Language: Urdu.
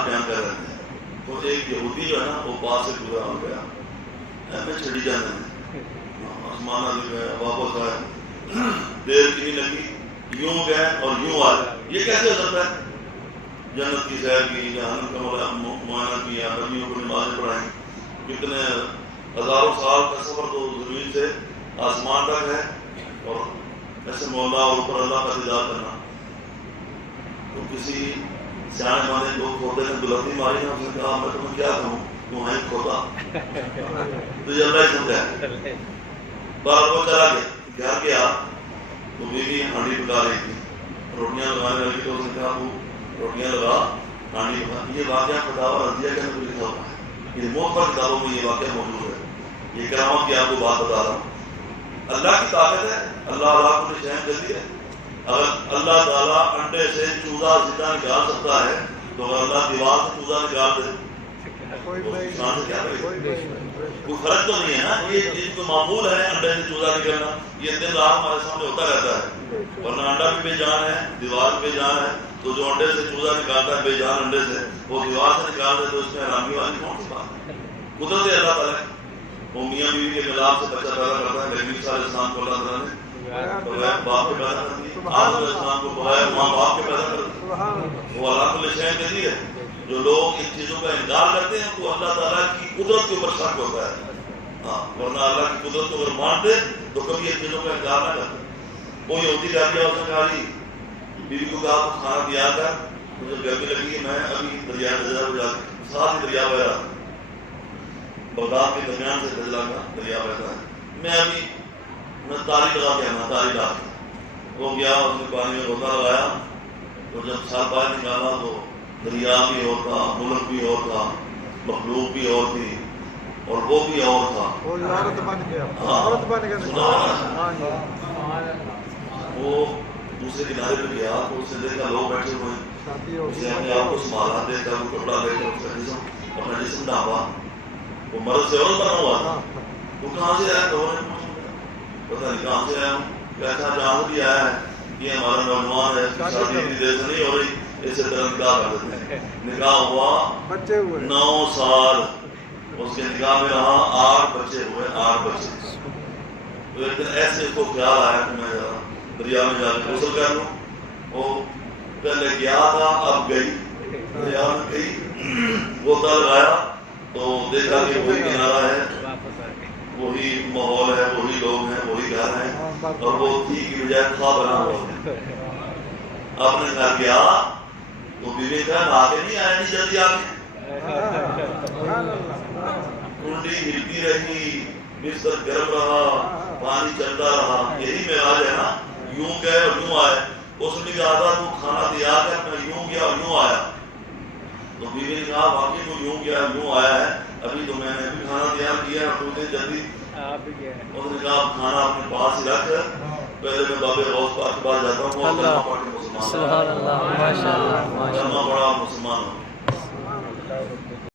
واقعات بیان کر رہے تھے، تو ایک یہودی جو ہے نا وہ پاس سے پورا ہو گیا، میں چھڑی جانا ہے آسمان علی گئے واپس آئے، دیر کی لگی، یوں گئے اور یوں آئے. یہ کیسے ہو سکتا ہے؟ جنت کی سیر کی، جہنم کا معائنہ کیا، نبیوں کو نمازیں پڑھائیں، کتنے ہزاروں سال کا سفر تو زمین سے آسمان تک ہے، اور ایسے مولا اور اوپر اللہ کا دیدار کرنا. تو کسی سیاح مانے کو کھوتے نے دلہتی ماری نا، اس نے کہا میں تمہیں کیا کہوں، تم وہیں کھوتا تجھے اللہ ہی سمجھا ہے. بار وہ چلا گیا، گھر گیا تو بیوی ہانڈی پکا رہی تھی، روٹیاں لگانے لگی تو اس نے کہا تو روٹیاں لگا ہانڈی پکا. یہ واقعہ فتاوی رضیہ کے اندر لکھا ہوا ہے، یہ موت کتابوں میں یہ واقعہ موجود ہے. یہ کرامت کی آپ کو بات بتا رہا ہوں. اللہ کی طاقت ہے، اللہ اللہ کو نشان قدیر ہے. اگر اللہ تعالیٰ انڈے سے چوزا زندہ نکال سکتا ہے تو اگر اللہ دیوار سے چوزا نکال دے تو انسان سے کیا کرے؟ کوئی فرق تو نہیں ہے نا. یہ چیز تو معمول ہے انڈے سے چوزا نکلنا، یہ دن رات ہمارے سامنے ہوتا رہتا ہے. ورنہ انڈا بھی بے جان ہے، دیوار بے جان ہے. تو جو انڈے سے چوزا نکالتا ہے بے جان انڈے سے، وہ دیوار سے نکال دے تو اس میں حرامی والی کون سی بات ہے؟ قدرت ہے اللہ تعالیٰ. وہ میاں بیوی کے ملاپ سے بچہ پیدا کرتا ہے. نبی صلی اللہ علیہ وسلم کو اللہ تعالیٰ نے بغیر باپ کے پیدا کر دیا، آپ علیہ السلام کو بغیر ماں باپ کے پیدا کر دیا. وہ اللہ کو نشان قدیر ہے. جو لوگ ان چیزوں کا انکار کرتے ہیں تو اللہ تعالیٰ کی قدرت کے اوپر شک ہوتا ہے. ورنہ اللہ کی قدرت کو اگر مانتے تو کبھی ان چیزوں کا انکار نہ کرتے. وہ یہودی کر دیا، اس نے کہا جی بیوی کو کہا تو کھانا دیا کر، مجھے گرمی لگی ہے، میں ابھی دریا نظر ہو جاتی، ساتھ ہی دریا بہ رہا، بغداد کے درمیان سے دجلہ کا دریا بہتا ہے، میں تاری لگا کے آنا، تاری لا کے وہ گیا، اس نے پانی میں غوطہ لگایا تو جب ساتھ باہر نکالا تو دریا بھی اور تھا، ملک بھی اور تھا، مخلوق بھی اور تھی، اور وہ بھی اور تھا. وہ دوسرے کنارے پہ گیا تو اس نے دیکھا لوگ بیٹھے ہوئے ہیں، اس نے اپنے آپ کو سنبھالا، دیکھا وہ کپڑا دیکھا، اس کا جسم اپنا جسم ڈھانپا. وہ مرد سے عورت بنا ہوا تھا. وہ کہاں سے آیا؟ تو پتہ نہیں کہاں سے آیا ہوں. کیسا جہاں بھی آیا ہے، یہ ہمارا نوجوان ہے، اس کی شادی اتنی دیر سے نہیں ہو رہی، اسے طرح نکاح کر دیتے ہیں. نکاح ہوا 9 سال، اس کے نکاح میں رہا، 8 بچے ہوئے، 8 بچے. تو ایک دن ایسے اس کو خیال آیا کہ میں دریا میں جا کے غسل کر لوں. وہ پہلے گیا تھا، اب گئی، دریا میں گئی، وہ تل گایا تو دیکھا کہ وہی کنارہ ہے، وہی ماحول ہے، وہی لوگ ہیں، وہی گھر ہیں، اور وہ تھی کی بجائے تھا بنا ہوا ہے. اپنے گھر گیا تو بیوی کا بھاگے نہیں آیا، نہیں جلدی آ گئے. کنڈی ہلتی رہی، بستر گرم رہا، پانی چلتا رہا. یہی معراج ہے نا، یوں گئے اور یوں آئے. اس نے کہا تھا تو کھانا دیا کر، میں یوں گیا اور یوں آیا. تو بیوی نے کہا واقعی تو یوں گیا یوں آیا ہے، ابھی تو میں نے بھی کھانا تیار کیا ہے، تو جلدی. اس نے کہا کھانا اپنے پاس ہی رکھ، پہلے میں بابے غوث پاک کے پاس جاتا ہوں، کلمہ پڑھ کے مسلمان ہوں، کلمہ پڑھا مسلمان ہوں.